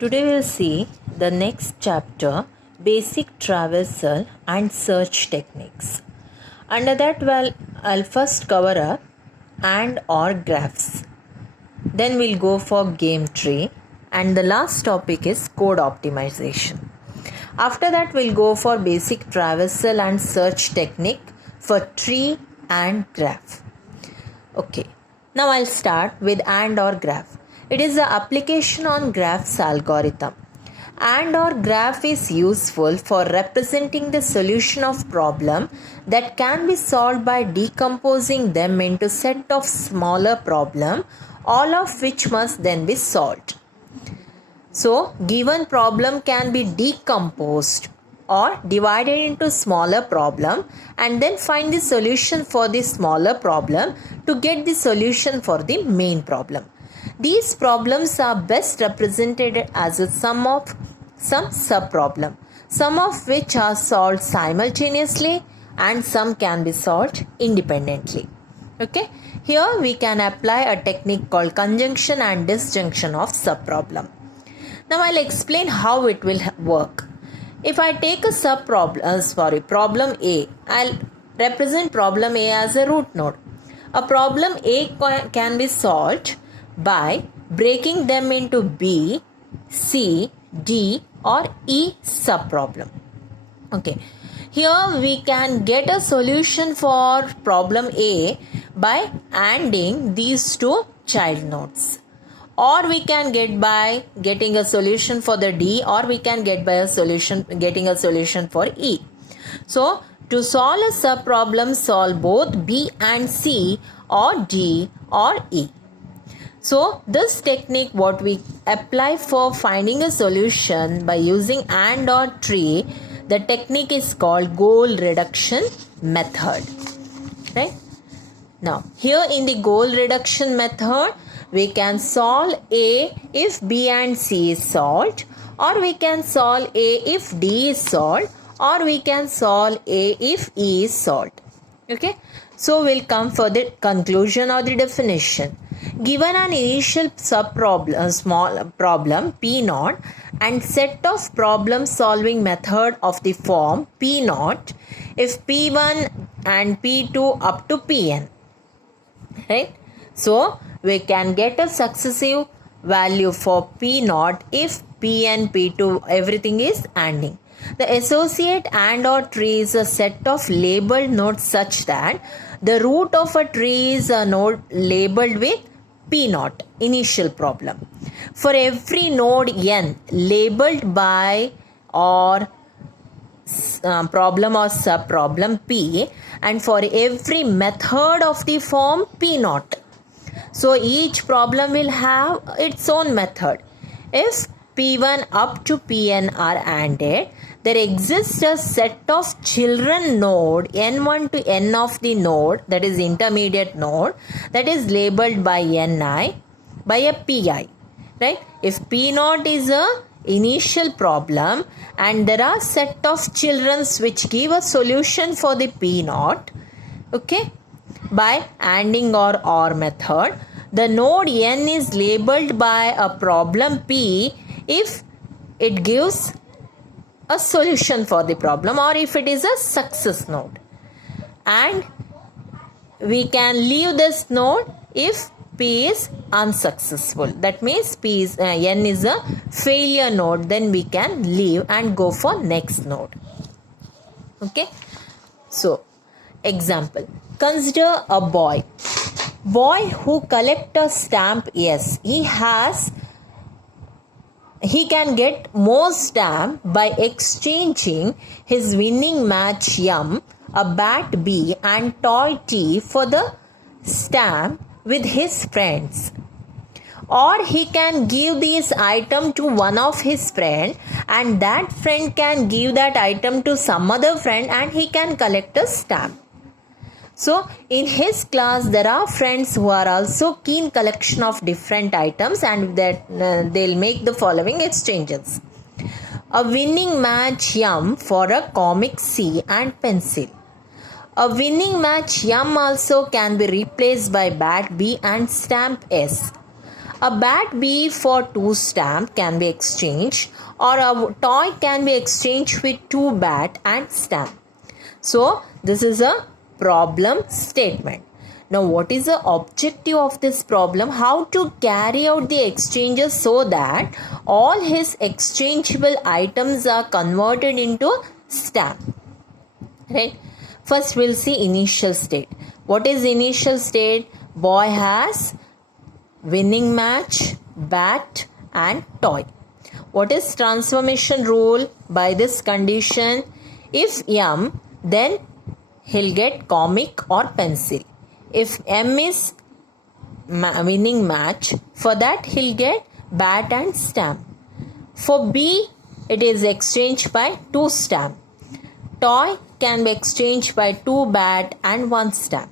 Today we'll see the next chapter, Basic Traversal and Search Techniques. Under that, I'll first cover up and or graphs. Then we'll go for game tree, and the last topic is code optimization. After that, we'll go for basic traversal and search technique for tree and graph. Okay, now I'll start with and or graph. It is the application on graphs algorithm. And or graph is useful for representing the solution of problem that can be solved by decomposing them into set of smaller problem, all of which must then be solved. So, given problem can be decomposed or divided into smaller problem and then find the solution for the smaller problem to get the solution for the main problem. These problems are best represented as a sum of some sub-problem, some of which are solved simultaneously and some can be solved independently. Okay, here we can apply a technique called conjunction and disjunction of sub-problem. Now I'll explain how it will work. If I take a problem A, I'll represent problem A as a root node. A problem A can be solved by breaking them into B, C, D or E subproblem. Okay, here we can get a solution for problem A by ANDing these two child nodes, or we can get by getting a solution for the D, or we can get by getting a solution for E. So to solve a subproblem, solve both B and C or D or E. So this technique what we apply for finding a solution by using and or tree, the technique is called goal reduction method. Right? Now here in the goal reduction method, we can solve A if B and C is solved, or we can solve A if D is solved, or we can solve A if E is solved. Okay? So we'll come for the conclusion or the definition. Given an initial small problem P0 and set of problem solving method of the form P0 if P1 and P2 up to Pn. Right? So we can get a successive value for P0 if Pn, P2 everything is ANDing. The associate and or tree is a set of labeled nodes such that the root of a tree is a node labeled with P0, initial problem. For every node n labeled by or problem or subproblem P, and for every method of the form P0. So each problem will have its own method. If P1 up to Pn are ANDed, there exists a set of children node n1 to n of the node, that is intermediate node, that is labeled by ni by a pi. Right? If P0 is a initial problem and there are set of children which give a solution for the P0, okay, by ANDing or method, the node n is labeled by a problem P if it gives a solution for the problem or if it is a success node, and we can leave this node if P is unsuccessful. That means n is a failure node, then we can leave and go for next node. Okay, so example, consider a boy who collect a stamp S. He can get more stamp by exchanging his winning match M, a bat B and toy T for the stamp with his friends. Or he can give this item to one of his friend and that friend can give that item to some other friend and he can collect a stamp. So in his class there are friends who are also keen collection of different items and that they'll make the following exchanges. A winning match M for a comic C and pencil. A winning match M also can be replaced by bat B and stamp S. A bat B for 2 stamp can be exchanged, or a toy can be exchanged with 2 bat and stamp. So this is a problem statement. Now what is the objective of this problem? How to carry out the exchanges so that all his exchangeable items are converted into stamp. Right? First we'll see initial state. What is initial state? Boy has winning match, bat and toy. What is transformation rule? By this condition, if M, then he'll get comic or pencil. If M is winning match, for that he'll get bat and stamp. For B, it is exchanged by 2 stamp. Toy can be exchanged by 2 bat and 1 stamp.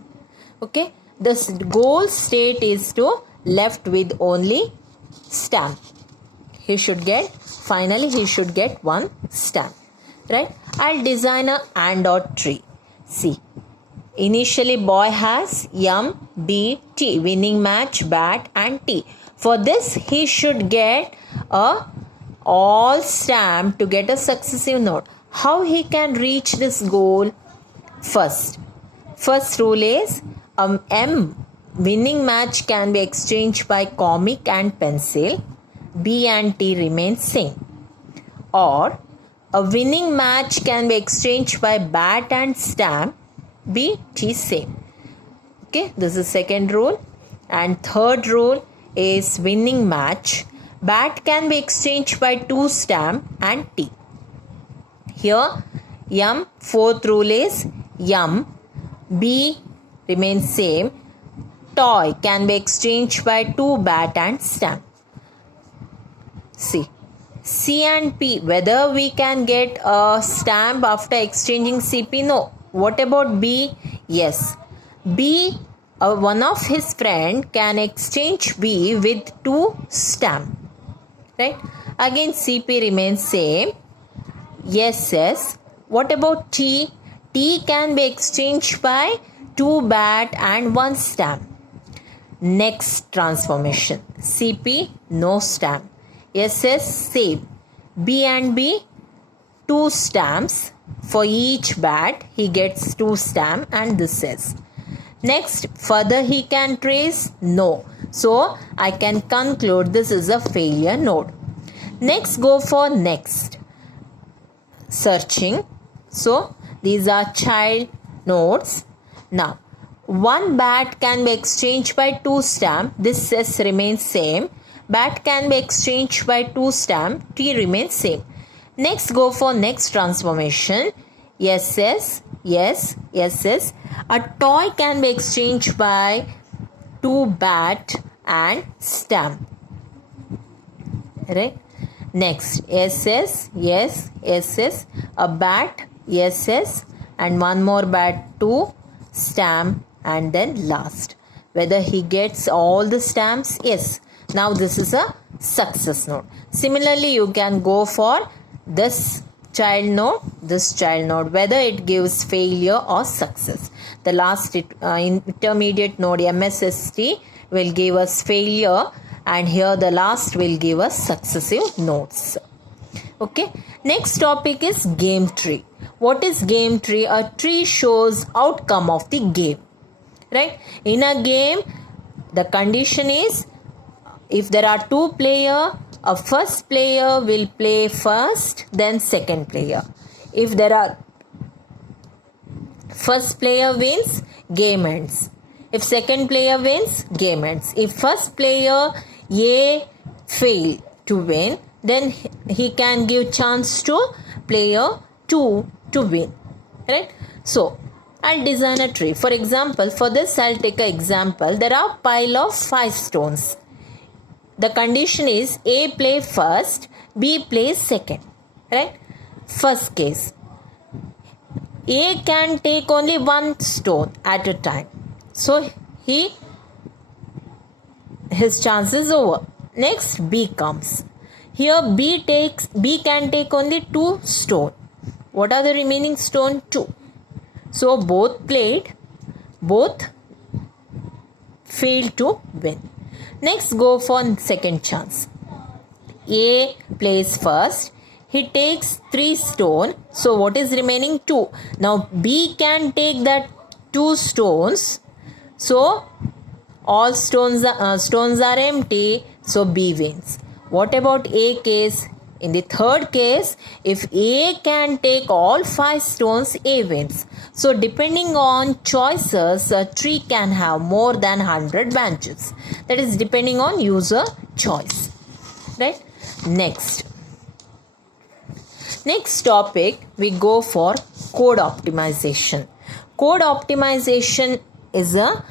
Okay, the goal state is to left with only stamp. Finally he should get 1 stamp. Right? I'll design a AND or tree. See, initially boy has M, B, T, winning match, bat and T. For this he should get a all stamp to get a successive node. How he can reach this goal? First rule is M, winning match can be exchanged by comic and pencil. B and T remain same. Or a winning match can be exchanged by bat and stamp. B, T same. Okay, this is second rule. And third rule is winning match. Bat can be exchanged by 2 stamp and T. Here M, fourth rule is M, B remains same. Toy can be exchanged by 2 bat and stamp. See, C and P, whether we can get a stamp after exchanging CP? No. What about B? Yes. B, one of his friend can exchange B with 2 stamp. Right? Again CP remains same. Yes. What about T? T can be exchanged by 2 bat and 1 stamp. Next transformation. CP, no stamp. SS, same. B and B, 2 stamps. For each bat, he gets 2 stamp and this is. Next, further he can trace? No. So, I can conclude this is a failure node. Next, go for next. Searching. So, these are child nodes. Now, 1 bat can be exchanged by 2 stamp. This S remains same. Bat can be exchanged by 2 stamp. T remains same. Next, go for next transformation. SS. A toy can be exchanged by 2 bat and stamp. Right? Next, SS. A bat. SS. And 1 more bat, 2 stamp. And then last, whether he gets all the stamps? Yes. Now this is a success node. Similarly, you can go for this child node, whether it gives failure or success. The last intermediate node MSST will give us failure, and here the last will give us successive nodes. Okay. Next topic is game tree. What is game tree? A tree shows outcome of the game. Right? In a game, the condition is if there are 2 players, a first player will play first, then second player. If there are first player wins, game ends. If second player wins, game ends. If first player A fail to win, then he can give chance to player 2 to win. Right? So, I'll design a tree. For example, for this I'll take an example. There are a pile of 5 stones. The condition is A play first, B plays second. Right? First case. A can take only 1 stone at a time. So, his chance is over. Next, B comes. Here B can take only 2 stone. What are the remaining stone? 2. So both failed to win. Next, go for second chance. A plays first. He takes 3 stones. So what is remaining? 2. Now B can take that 2 stones. So all stones are empty. So B wins. What about A case? In the third case, if A can take all 5 stones, A wins. So depending on choices, a tree can have more than 100 branches. That is depending on user choice. Right? Next topic, we go for code optimization. Code optimization is a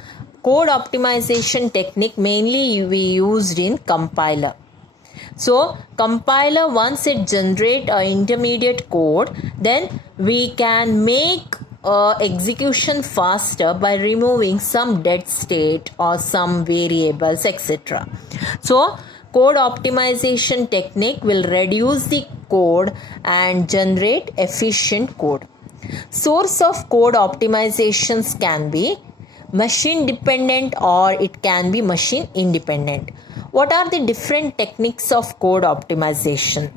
code optimization technique mainly we used in compiler. So compiler, once it generate a intermediate code, then we can make execution faster by removing some dead state or some variables, etc. So code optimization technique will reduce the code and generate efficient code. Source of code optimizations can be machine dependent or it can be machine independent. What are the different techniques of code optimization?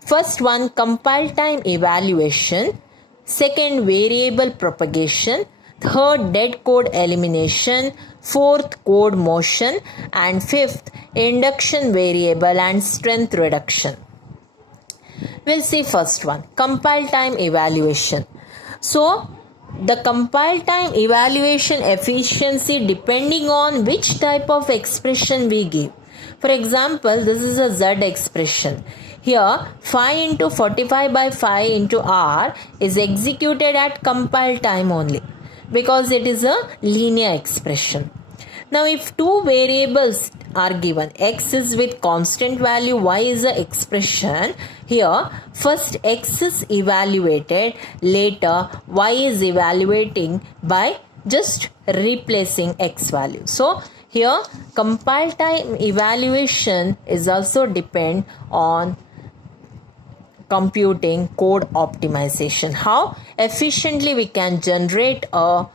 First one, compile time evaluation. Second, variable propagation. Third, dead code elimination. Fourth, code motion. And fifth, induction variable and strength reduction. We'll see first one, compile time evaluation. So the compile time evaluation efficiency depending on which type of expression we give. For example, this is a Z expression. Here 5 into 45 by 5 into R is executed at compile time only because it is a linear expression. Now if two variables are given, x is with constant value, y is a expression, here first x is evaluated, later y is evaluating by just replacing x value. So here compile time evaluation is also depend on computing code optimization. How efficiently we can generate a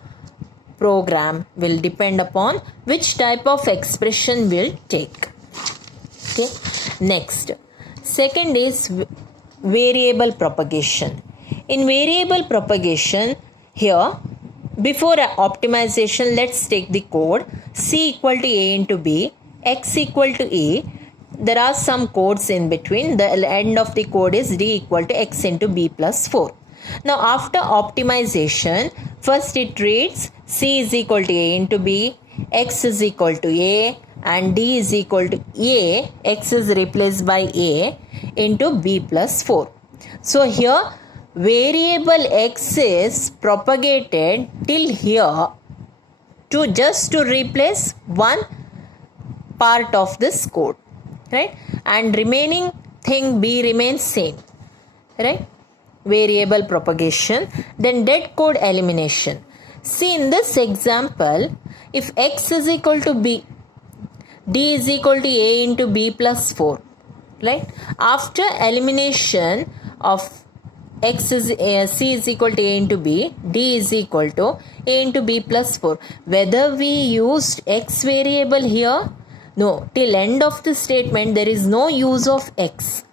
program will depend upon which type of expression we'll take. Okay. Next, second is variable propagation. In variable propagation, here before optimization, let's take the code c equal to a into b, x equal to e. There are some codes in between. The end of the code is d equal to x into b plus 4. Now after optimization, first it reads c is equal to a into b, x is equal to a and d is equal to a, x is replaced by a into b plus 4. So here variable x is propagated till here to just to replace one part of this code, right? And remaining thing b remains same, right? Variable propagation. Then dead code elimination. See in this example, if x is equal to b, d is equal to a into b plus 4, right? After elimination of x is c is equal to a into b, d is equal to a into b plus 4. Whether we used x variable here, no, till end of the statement there is no use of x.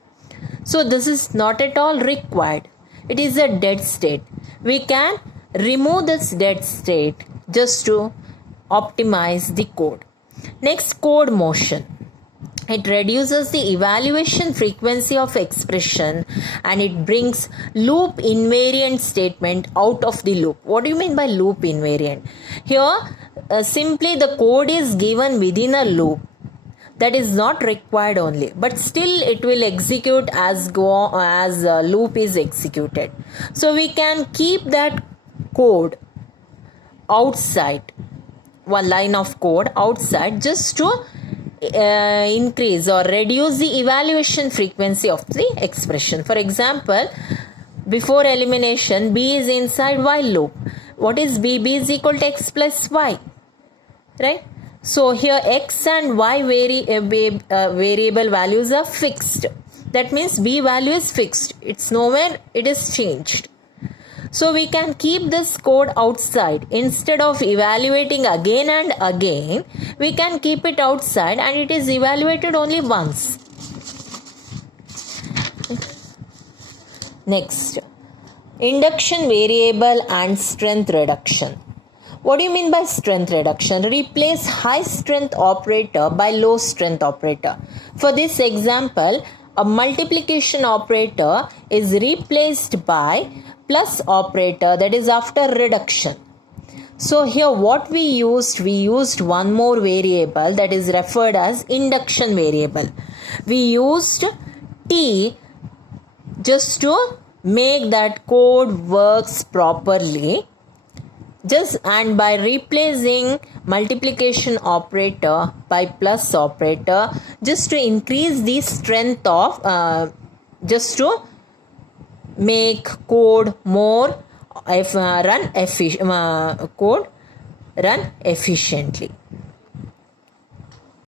So this is not at all required. It is a dead state. We can remove this dead state just to optimize the code. Next, code motion. It reduces the evaluation frequency of expression and it brings loop invariant statement out of the loop. What do you mean by loop invariant? Here, simply the code is given within a loop. That is not required only, but still it will execute as loop is executed. So we can keep that code outside, one line of code outside, just to increase or reduce the evaluation frequency of the expression. For example, before elimination, b is inside while loop. What is b? B is equal to x plus y, right? So here x and y variable values are fixed. That means b value is fixed. It's nowhere, it is changed. So we can keep this code outside. Instead of evaluating again and again, we can keep it outside and it is evaluated only once. Next, induction variable and strength reduction. What do you mean by strength reduction? Replace high strength operator by low strength operator. For this example, a multiplication operator is replaced by plus operator, that is after reduction. So here what we used one more variable that is referred as induction variable. We used T just to make that code works properly. And by replacing multiplication operator by plus operator, just to increase the strength of, just to make code more run efficiently.